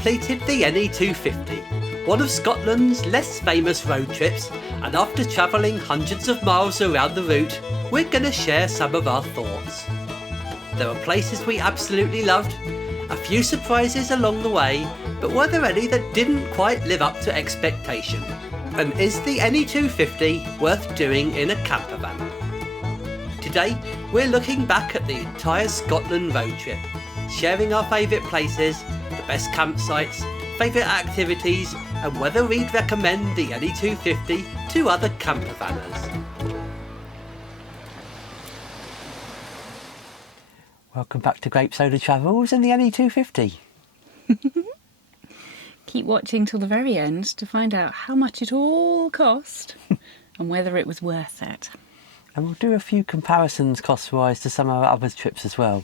completed the NE250, one of Scotland's less famous road trips, and after travelling hundreds of miles around the route, we're going to share some of our thoughts. There are places we absolutely loved, a few surprises along the way, but were there any that didn't quite live up to expectation? And is the NE250 worth doing in a campervan? Today, we're looking back at the entire Scotland road trip, sharing our favourite places, the best campsites, favourite activities, and whether we'd recommend the NE250 to other campervanners. Welcome back to Grape Soda Travels and the NE250. Keep watching till the very end to find out how much it all cost and whether it was worth it. And we'll do a few comparisons cost-wise to some of our other trips as well,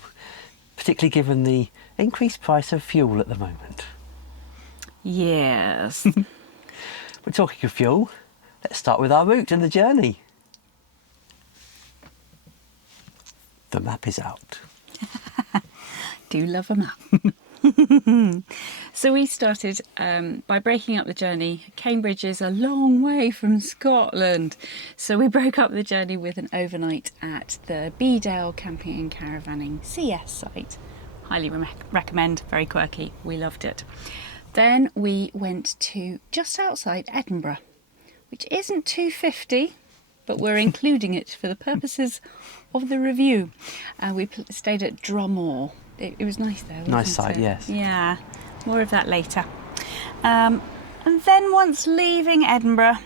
particularly given the increased price of fuel at the moment. Yes. We're talking of fuel. Let's start with our route and the journey. The map is out. Do love a map. So we started by breaking up the journey. Cambridge is a long way from Scotland. So we broke up the journey with an overnight at the Bedale Camping and Caravanning CS site. Highly recommend, very quirky, we loved it. Then we went to just outside Edinburgh, which isn't 250, but we're including it for the purposes of the review. We stayed at Dromore. It was nice there, wasn't it? Nice site, yes. Yeah, more of that later. And then once leaving Edinburgh,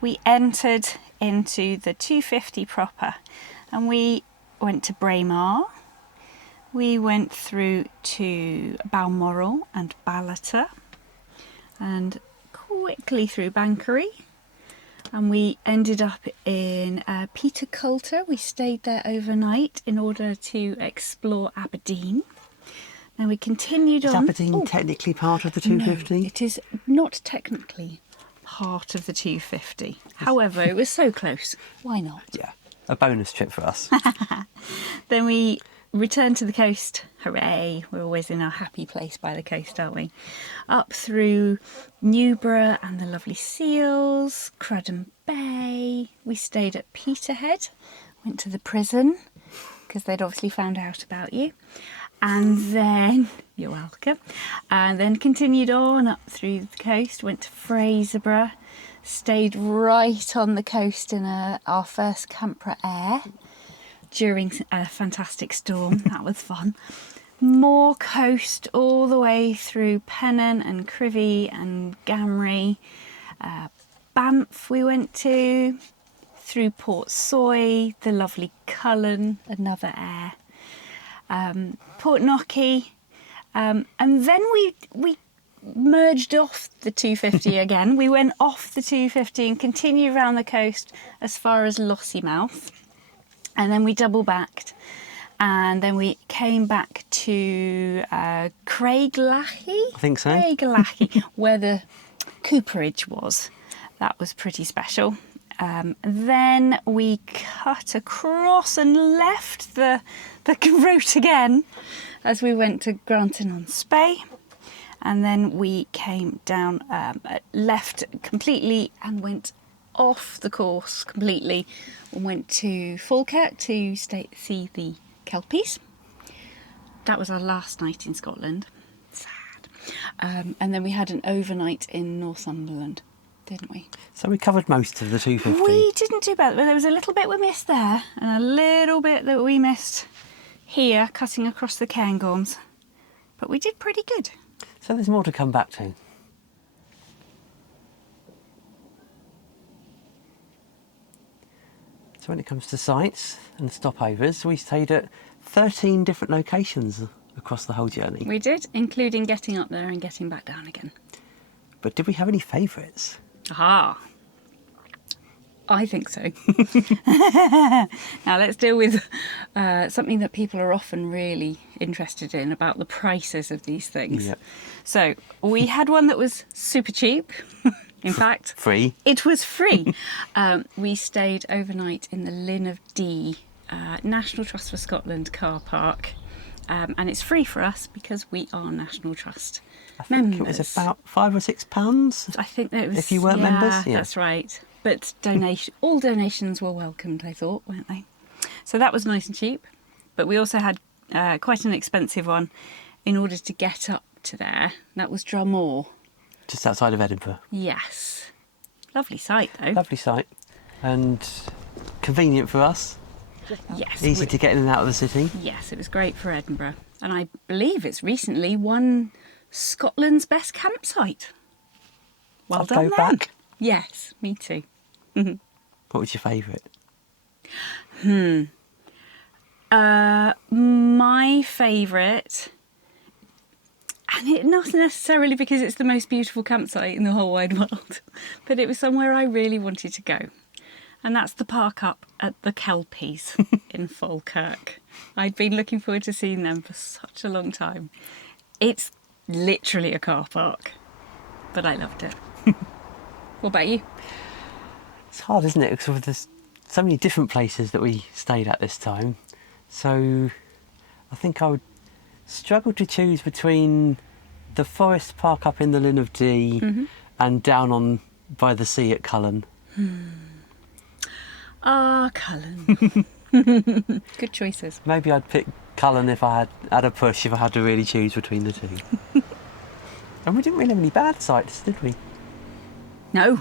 we entered into the 250 proper, and we went to Braemar. We went through to Balmoral and Ballater, and quickly through Banchory. And we ended up in Peter Coulter. We stayed there overnight in order to explore Aberdeen. Then we continued on. Is Aberdeen technically part of the 250? No, it is not technically part of the 250. However, it was so close. Why not? Yeah, a bonus trip for us. Then we returned to the coast. Hooray! We're always in our happy place by the coast, aren't we? Up through Newborough and the lovely Seals, Crudden Bay. We stayed at Peterhead, went to the prison because they'd obviously found out about you. And then, you're welcome, and then continued on up through the coast, went to Fraserburgh, stayed right on the coast in our first Camper Air during a fantastic storm. That was fun. More coast all the way through Pennon and Crivy and Gamry. Banff we went to, through Port Soy, the lovely Cullen, another Air. Portnocky, and then we merged off the 250 again. We went off the 250 and continued around the coast as far as Lossiemouth, and then we double backed, and then we came back to Craiglachie. I think so. Craiglachie, where the cooperage was. That was pretty special. Then we cut across and left the route again as we went to Granton-on-Spey, and then we came down, left completely and went off the course completely and went to Falkirk to see the Kelpies. That was our last night in Scotland. Sad. And then we had an overnight in Northumberland, didn't we? So we covered most of the 250. We didn't do bad. There was a little bit we missed there and a little bit that we missed here, cutting across the Cairngorms. But we did pretty good. So there's more to come back to. So when it comes to sites and stopovers, we stayed at 13 different locations across the whole journey. We did, including getting up there and getting back down again. But did we have any favourites? Aha! I think so. Now let's deal with something that people are often really interested in, about the prices of these things. Yep. So we had one that was super cheap. In fact, free. It was free. We stayed overnight in the Linn of Dee National Trust for Scotland car park. and it's free for us because we are National Trust I think members. it was about £5 or £6. I think that was, if you weren't members, yeah. That's right. But all donations were welcomed, I thought, weren't they? So that was nice and cheap. But we also had quite an expensive one in order to get up to there. That was Drumore. Just outside of Edinburgh. Yes. Lovely site, though. Lovely site. And convenient for us. Yes. Easy to get in and out of the city. Yes, it was great for Edinburgh. And I believe it's recently won Scotland's best campsite. Well I'll done go then. back. Yes, me too. What was your favourite? My favourite, and it not necessarily because it's the most beautiful campsite in the whole wide world, but it was somewhere I really wanted to go. And that's the park up at the Kelpies in Falkirk. I'd been looking forward to seeing them for such a long time. It's literally a car park, but I loved it. What about you? It's hard, isn't it? Because there's so many different places that we stayed at this time. So I think I would struggle to choose between the Forest Park up in the Linn of Dee and down on by the sea at Cullen. Ah, Cullen. Good choices. Maybe I'd pick Cullen if I had a push, if I had to really choose between the two. And we didn't really have any bad sites, did we? No.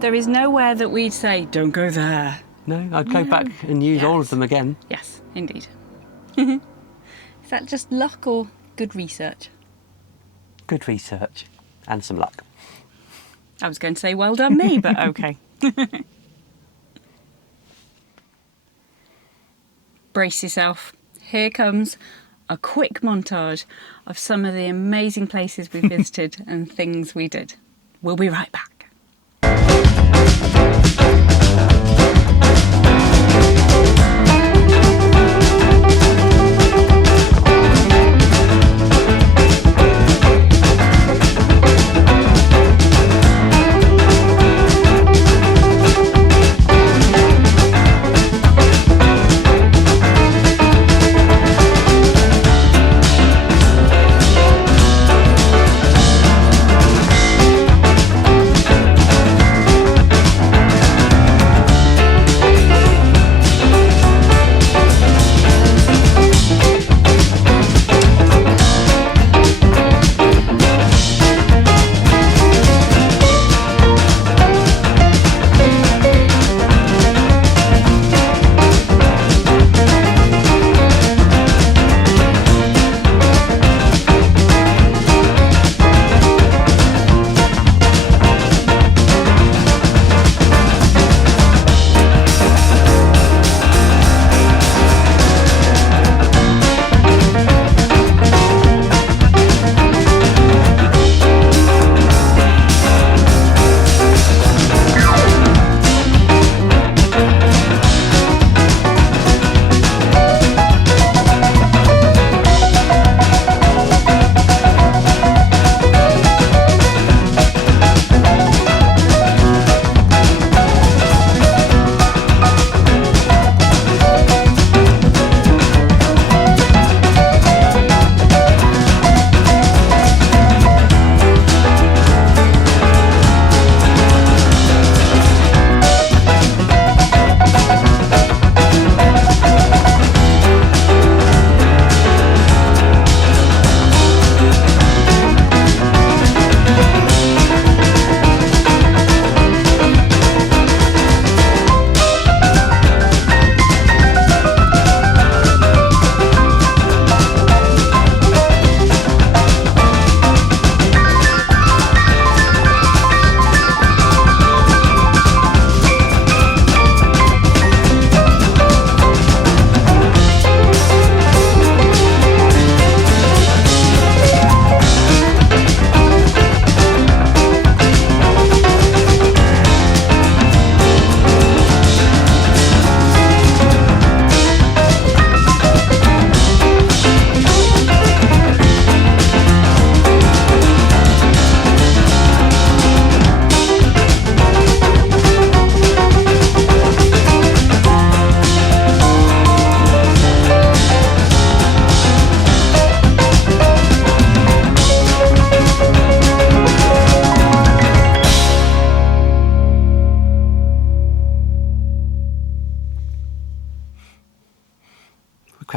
There is nowhere that we'd say, don't go there. No, I'd go back and use all of them again. Yes, indeed. Is that just luck or good research? Good research and some luck. I was going to say well done me, but okay. Brace yourself. Here comes a quick montage of some of the amazing places we visited and things we did. We'll be right back.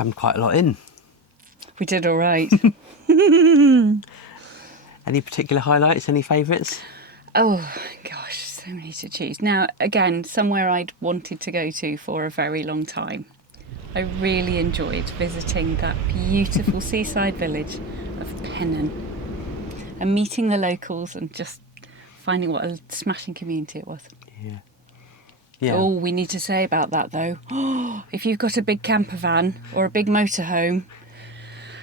crammed quite a lot in. We did all right. Any particular highlights? Any favourites? Oh, gosh, so many to choose. Now, again, somewhere I'd wanted to go to for a very long time. I really enjoyed visiting that beautiful seaside village of Pennon and meeting the locals and just finding what a smashing community it was. Yeah. Yeah. Oh, we need to say about that though. If you've got a big camper van or a big motorhome,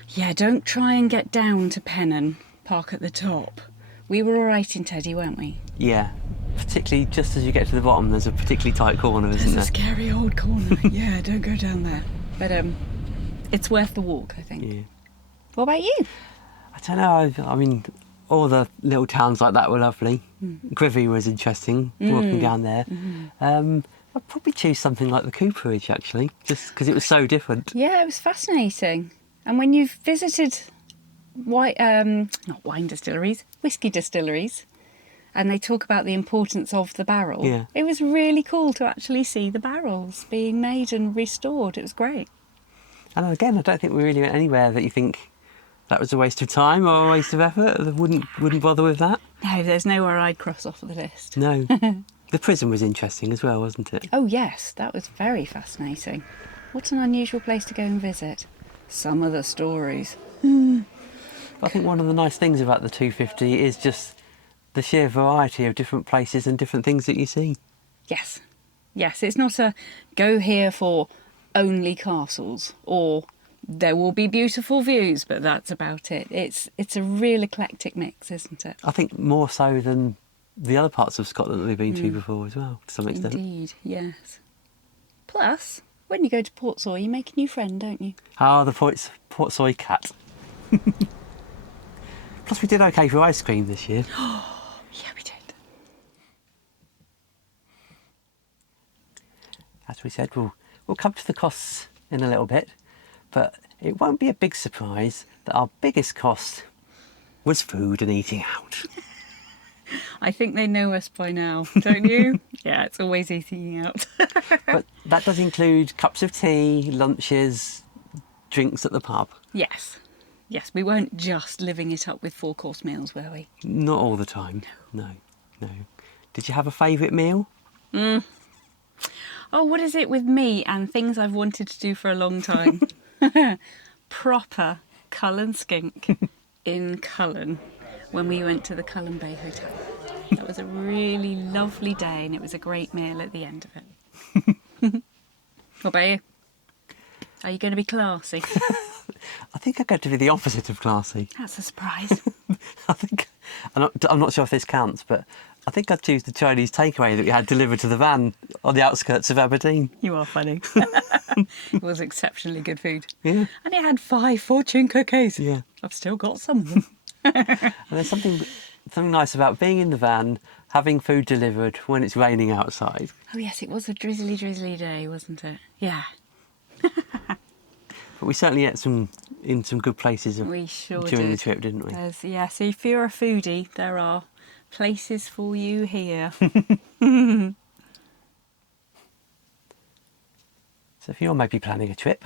yeah, don't try and get down to Pennon, park at the top. We were all right in Teddy, weren't we? Yeah. Particularly just as you get to the bottom, there's a particularly tight corner, isn't there? There's a scary old corner. Yeah, don't go down there. But it's worth the walk, I think. Yeah. What about you? I don't know. I mean, all the little towns like that were lovely. Grape was interesting, walking down there. I'd probably choose something like the Cooperage, actually, just because it was so different. Yeah, it was fascinating. And when you've visited not wine distilleries, whisky distilleries, and they talk about the importance of the barrel, Yeah. it was really cool to actually see the barrels being made and restored. It was great. And again, I don't think we really went anywhere that you think that was a waste of time or a waste of effort. I wouldn't bother with that. No, there's nowhere I'd cross off the list. No. The prison was interesting as well, wasn't it? Oh yes, that was very fascinating. What an unusual place to go and visit. Some of the stories. I think one of the nice things about the 250 is just the sheer variety of different places and different things that you see. Yes. Yes, it's not a go here for only castles or there will be beautiful views, but that's about it. It's a real eclectic mix, isn't it? I think more so than the other parts of Scotland that we've been to before as well, to some extent. Indeed, yes. Plus, when you go to Portsoy, you make a new friend, don't you? Oh, the Portsoy cat. Plus we did okay for ice cream this year. Yeah, we did. As we said, we'll come to the costs in a little bit, but it won't be a big surprise that our biggest cost was food and eating out. I think they know us by now, don't you? Yeah, it's always eating out. But that does include cups of tea, lunches, drinks at the pub. Yes. Yes, we weren't just living it up with 4-course meals, were we? Not all the time. No. Did you have a favourite meal? Oh, what is it with me and things I've wanted to do for a long time? Proper Cullen skink in Cullen when we went to the Cullen Bay Hotel. That was a really lovely day and it was a great meal at the end of it. What about you? Are you going to be classy? I think I'm going to be the opposite of classy. That's a surprise. I'm not sure if this counts, but I think I'd choose the Chinese takeaway that we had delivered to the van on the outskirts of Aberdeen. You are funny. It was exceptionally good food. Yeah. And it had 5 fortune cookies. Yeah. I've still got some of them. And there's something nice about being in the van, having food delivered when it's raining outside. Oh yes, it was a drizzly day, wasn't it? Yeah. But we certainly ate in some good places We sure during did. the trip, didn't we? Yeah, so if you're a foodie, there are places for you here. So if you're maybe planning a trip,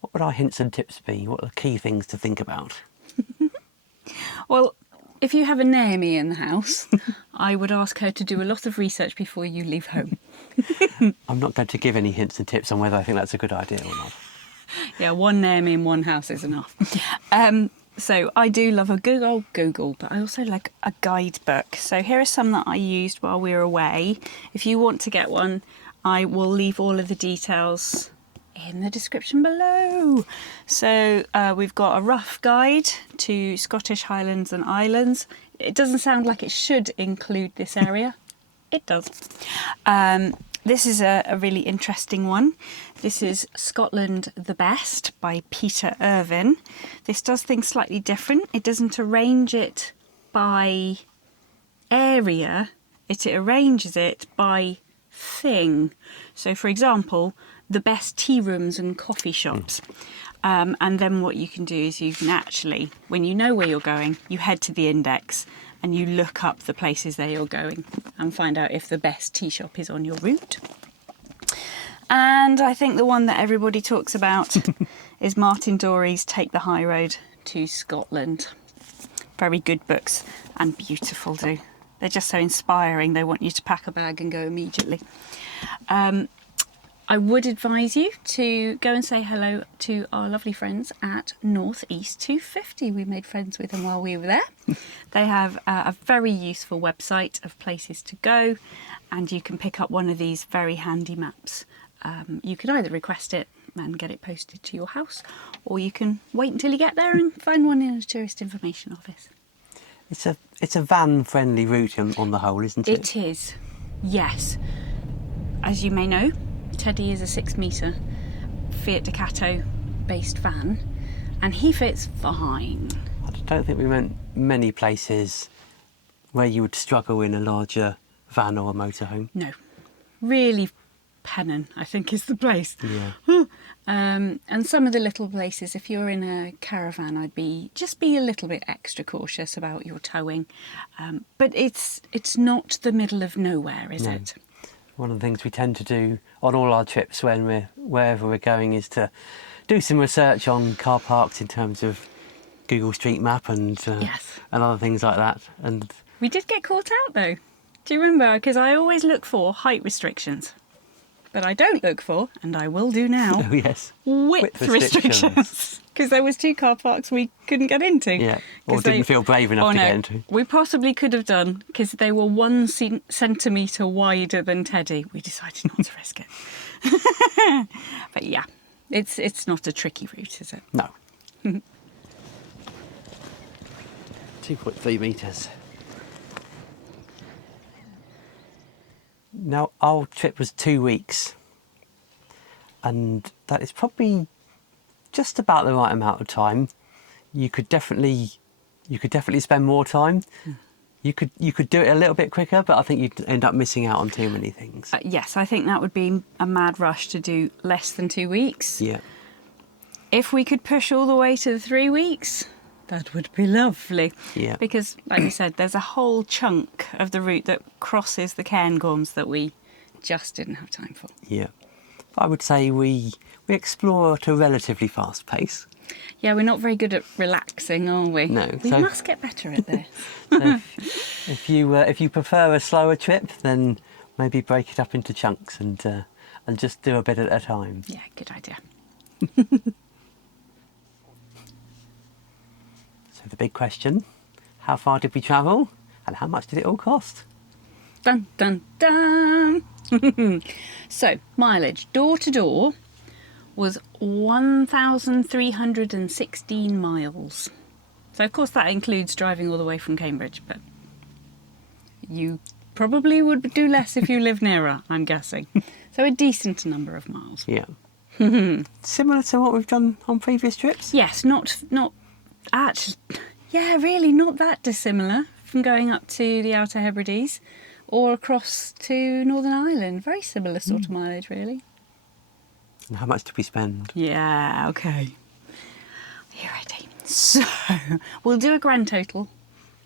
what would our hints and tips be? What are the key things to think about? Well, if you have a Naomi in the house, I would ask her to do a lot of research before you leave home. I'm not going to give any hints and tips on whether I think that's a good idea or not. Yeah, one Naomi in one house is enough. So I do love a good old Google, but I also like a guidebook. So here are some that I used while we were away. If you want to get one, I will leave all of the details in the description below. So we've got a rough guide to Scottish Highlands and Islands. It doesn't sound like it should include this area. It does. This is a really interesting one. This is Scotland the Best by Peter Irvin. This does things slightly different. It doesn't arrange it by area, it arranges it by thing. So for example, the best tea rooms and coffee shops. And then what you can do is you can actually, when you know where you're going, you head to the index and you look up the places that you're going and find out if the best tea shop is on your route. And I think the one that everybody talks about is Martin Dorey's Take the High Road to Scotland. Very good books and beautiful too. They're just so inspiring. They want you to pack a bag and go immediately. I would advise you to go and say hello to our lovely friends at NE250. We made friends with them while we were there. They have a very useful website of places to go, and you can pick up one of these very handy maps. You can either request it and get it posted to your house, or you can wait until you get there and find one in a tourist information office. It's a van-friendly route on the whole, isn't it? It is, yes. As you may know, Teddy is a 6-metre Fiat Ducato based van, and he fits fine. I don't think we went many places where you would struggle in a larger van or a motorhome. No, really Pennon, I think, is the place. Yeah. And some of the little places, if you're in a caravan, I'd just be a little bit extra cautious about your towing. But it's not the middle of nowhere, is it? One of the things we tend to do on all our trips wherever we're going is to do some research on car parks in terms of Google Street Map and other things like that. And we did get caught out though. Do you remember? Because I always look for height restrictions. But I don't look for, and I will do now, oh, yes, width restrictions. Because there was 2 car parks we couldn't get into. Yeah, or didn't feel brave enough to get into. We possibly could have done, because they were 1 centimetre wider than Teddy. We decided not to risk it. But yeah, it's not a tricky route, is it? No. 2.3 metres. Now, our trip was 2 weeks, and that is probably just about the right amount of time. You could definitely spend more time. You could do it a little bit quicker, but I think you'd end up missing out on too many things. Yes, I think that would be a mad rush to do less than 2 weeks. Yeah. If we could push all the way to the 3 weeks, that would be lovely. Yeah. Because, like you said, there's a whole chunk of the route that crosses the Cairngorms that we just didn't have time for. Yeah. I would say we explore at a relatively fast pace. Yeah, we're not very good at relaxing, are we? No. We must get better at this. So if you prefer a slower trip, then maybe break it up into chunks and just do a bit at a time. Yeah, good idea. So the big question, how far did we travel and how much did it all cost? Dun, dun, dun. So, mileage door to door was 1,316 miles. So, of course, that includes driving all the way from Cambridge, but you probably would do less if you live nearer, I'm guessing. So, a decent number of miles. Yeah. Similar to what we've done on previous trips? Yes, not actually, yeah, really not that dissimilar from going up to the Outer Hebrides or across to Northern Ireland. Very similar sort of mileage, really. And how much did we spend? Yeah, okay. Are you ready? So, we'll do a grand total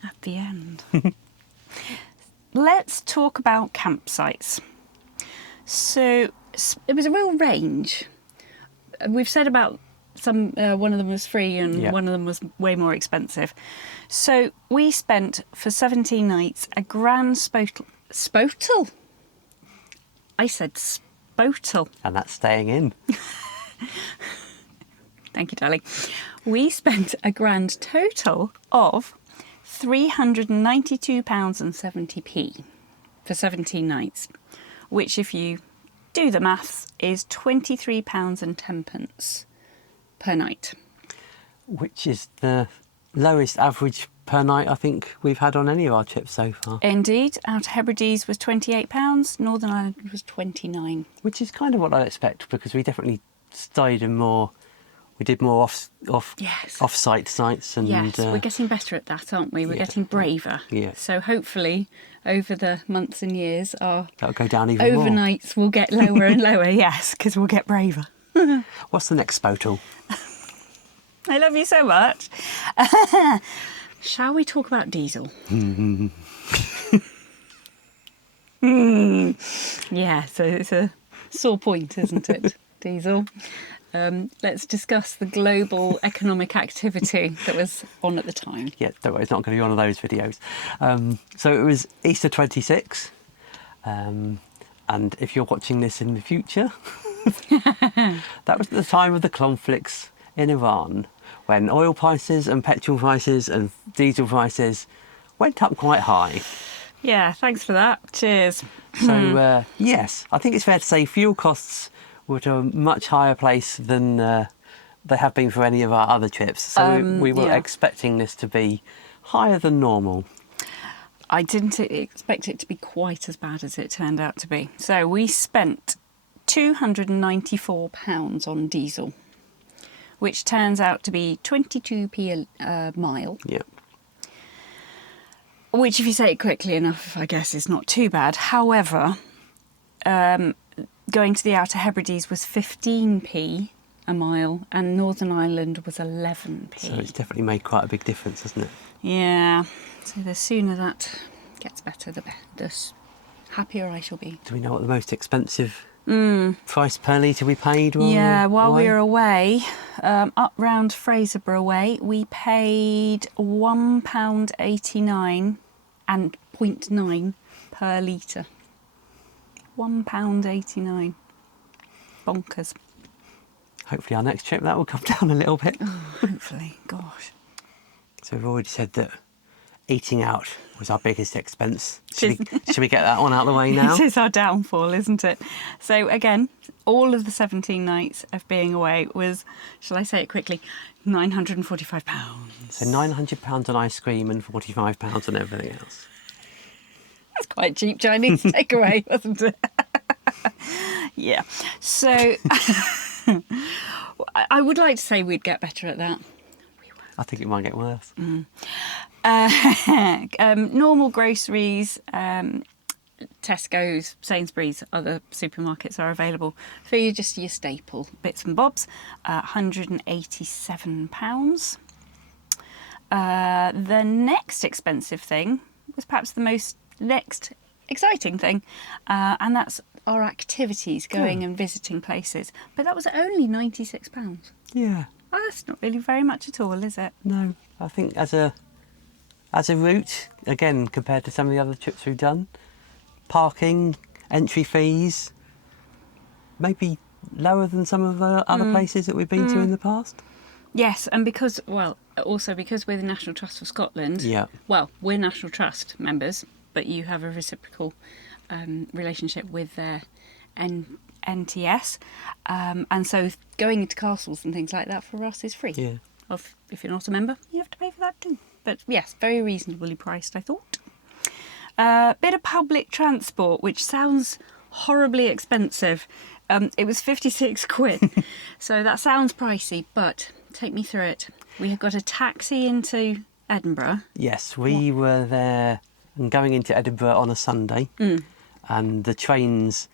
at the end. Let's talk about campsites. So, it was a real range. We've said about some, one of them was free and one of them was way more expensive. So we spent for 17 nights a grand spotal. I said spotal. And that's staying in. Thank you, darling. We spent a grand total of £392.70 for 17 nights, which, if you do the maths, is £23.10 per night. Which is the lowest average per night I think we've had on any of our trips so far. Indeed. Outer Hebrides was £28, Northern Ireland was £29. Which is kind of what I'd expect, because we definitely stayed in more. We did more off-site sites. And, yes, we're getting better at that, aren't we? We're getting braver. Yeah. So hopefully, over the months and years, our that'll go down even more. Overnights will get lower and lower, yes, because we'll get braver. What's the next spotal? I love you so much. Shall we talk about diesel? Yeah, so it's a Sore point, isn't it, Diesel? Let's discuss the global economic activity that was on at the time. Yeah, don't worry, it's not going to be one of those videos. So it was Easter 26. And if you're watching this in the future, that was the time of the conflicts in Iran, when oil prices and petrol prices and diesel prices went up quite high. Yeah, thanks for that. Cheers. So, yes, I think it's fair to say fuel costs were at a much higher place than they have been for any of our other trips. So we were expecting this to be higher than normal. I didn't expect it to be quite as bad as it turned out to be. So we spent £294 on diesel, which turns out to be 22p a mile. Yeah. Which, if you say it quickly enough, I guess is not too bad. However, going to the Outer Hebrides was 15p a mile, and Northern Ireland was 11p. So it's definitely made quite a big difference, hasn't it? Yeah. So the sooner that gets better, the happier I shall be. Do we know what the most expensive price per litre we paid? While we were away, up round Fraserburgh way, we paid £1.89 and 0.9 per litre. £1.89. Bonkers. Hopefully our next trip that will come down a little bit. Oh, hopefully, gosh. So we've already said that eating out was our biggest expense. Should we get that one out of the way now? This is our downfall, isn't it? So again, all of the 17 nights of being away was, shall I say it quickly, £945. So £900 on ice cream and £45 on everything else. That's quite cheap Chinese takeaway, wasn't it? Yeah. So I would like to say we'd get better at that. I think it might get worse. Normal groceries, Tesco's, Sainsbury's, other supermarkets are available for you, just your staple bits and bobs. £187. The next expensive thing was perhaps the next exciting thing, and that's our activities, going and visiting places. But that was only £96. Yeah. Oh, that's not really very much at all, is it? No, I think as a route, again, compared to some of the other trips we've done, parking, entry fees, maybe lower than some of the other places that we've been to in the past. Yes, and because we're the National Trust for Scotland. Yeah. Well, we're National Trust members, but you have a reciprocal relationship with their NTS, and so going into castles and things like that for us is free. Yeah. If you're not a member, you have to pay for that too. But yes, very reasonably priced, I thought. Bit of public transport, which sounds horribly expensive. It was 56 quid, so that sounds pricey, but take me through it. We had got a taxi into Edinburgh. Yes, we were there and going into Edinburgh on a Sunday, and the trains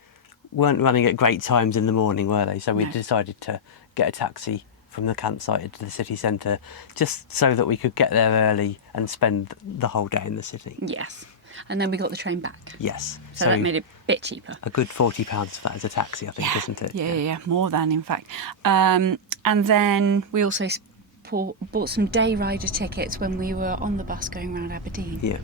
weren't running at great times in the morning, were they? So we decided to get a taxi from the campsite into the city centre, just so that we could get there early and spend the whole day in the city. Yes. And then we got the train back. Yes. So that made it a bit cheaper. A good £40 for that as a taxi, I think, isn't it? Yeah. More than, in fact. And then we also bought some day rider tickets when we were on the bus going around Aberdeen. Yeah.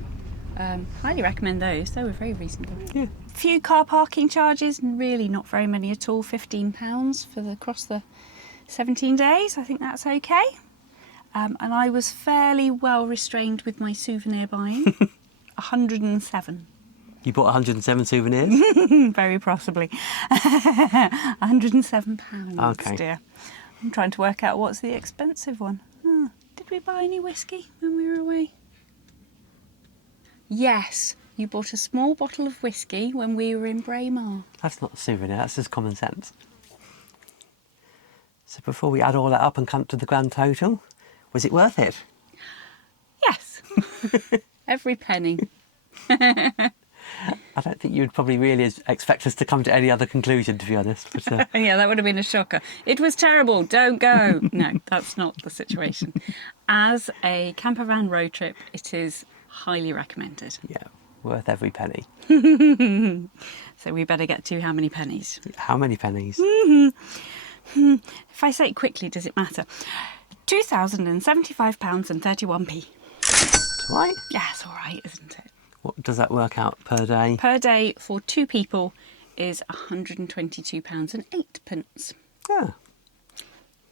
Highly recommend those. They were very reasonable. Yeah. Few car parking charges, really not very many at all. £15 across the 17 days. I think that's okay. And I was fairly well restrained with my souvenir buying. 107. You bought 107 souvenirs? Very possibly. £107, okay. Dear. I'm trying to work out what's the expensive one. Did we buy any whisky when we were away? Yes, you bought a small bottle of whisky when we were in Braemar. That's not a souvenir, that's just common sense. So before we add all that up and come to the grand total, was it worth it? Yes. Every penny. I don't think you'd probably really expect us to come to any other conclusion, to be honest. But, yeah, that would have been a shocker. It was terrible, don't go. No, that's not the situation. As a campervan road trip, it is highly recommended. Yeah. Worth every penny. So we better get to how many pennies? How many pennies? If I say it quickly, does it matter? £2,075.31. Right? Yeah, it's all right, isn't it? What does that work out per day? Per day for 2 people is £122.08. Yeah.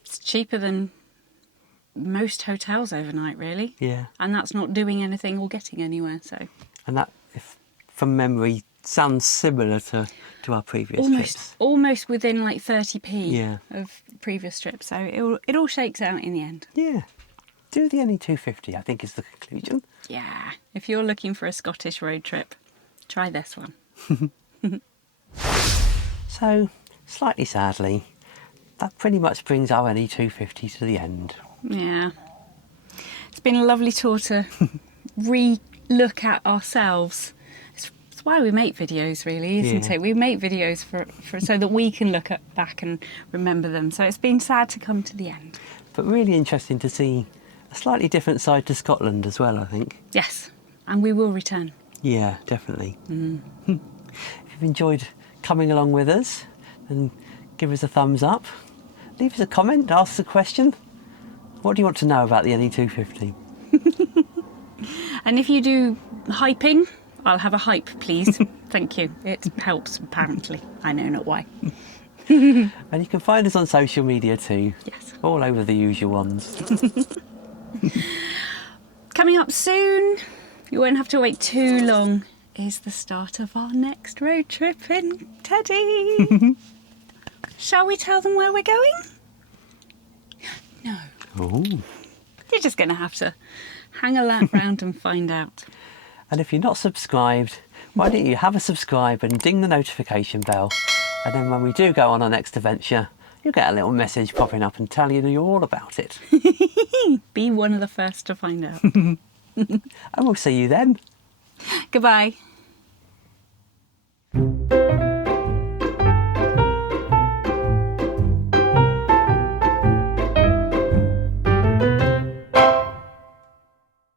It's cheaper than most hotels overnight, really. Yeah. And that's not doing anything or getting anywhere, so... And that, if from memory, sounds similar to our previous trips. Almost within like 30p Yeah. of previous trips, so it all shakes out in the end. Yeah. Do the NE250, I think, is the conclusion. Yeah, if you're looking for a Scottish road trip, try this one. So, slightly sadly, that pretty much brings our NE250 to the end. Yeah. It's been a lovely tour to re-look at ourselves. It's why we make videos, really, isn't it? We make videos for so that we can look back and remember them. So it's been sad to come to the end. But really interesting to see a slightly different side to Scotland as well, I think. Yes, and we will return. Yeah, definitely. If you've enjoyed coming along with us, then give us a thumbs up. Leave us a comment, ask us a question. What do you want to know about the NE250? And if you do hyping, I'll have a hype, please. Thank you. It helps, apparently. I know not why. And you can find us on social media too. Yes. All over the usual ones. Coming up soon, you won't have to wait too long, is the start of our next road trip in Teddy. Shall we tell them where we're going? No. Oh. You're just going to have to hang a lap round and find out. And if you're not subscribed, why don't you have a subscribe and ding the notification bell? And then when we do go on our next adventure, you'll get a little message popping up and tell you all about it. Be one of the first to find out. And we'll see you then. Goodbye.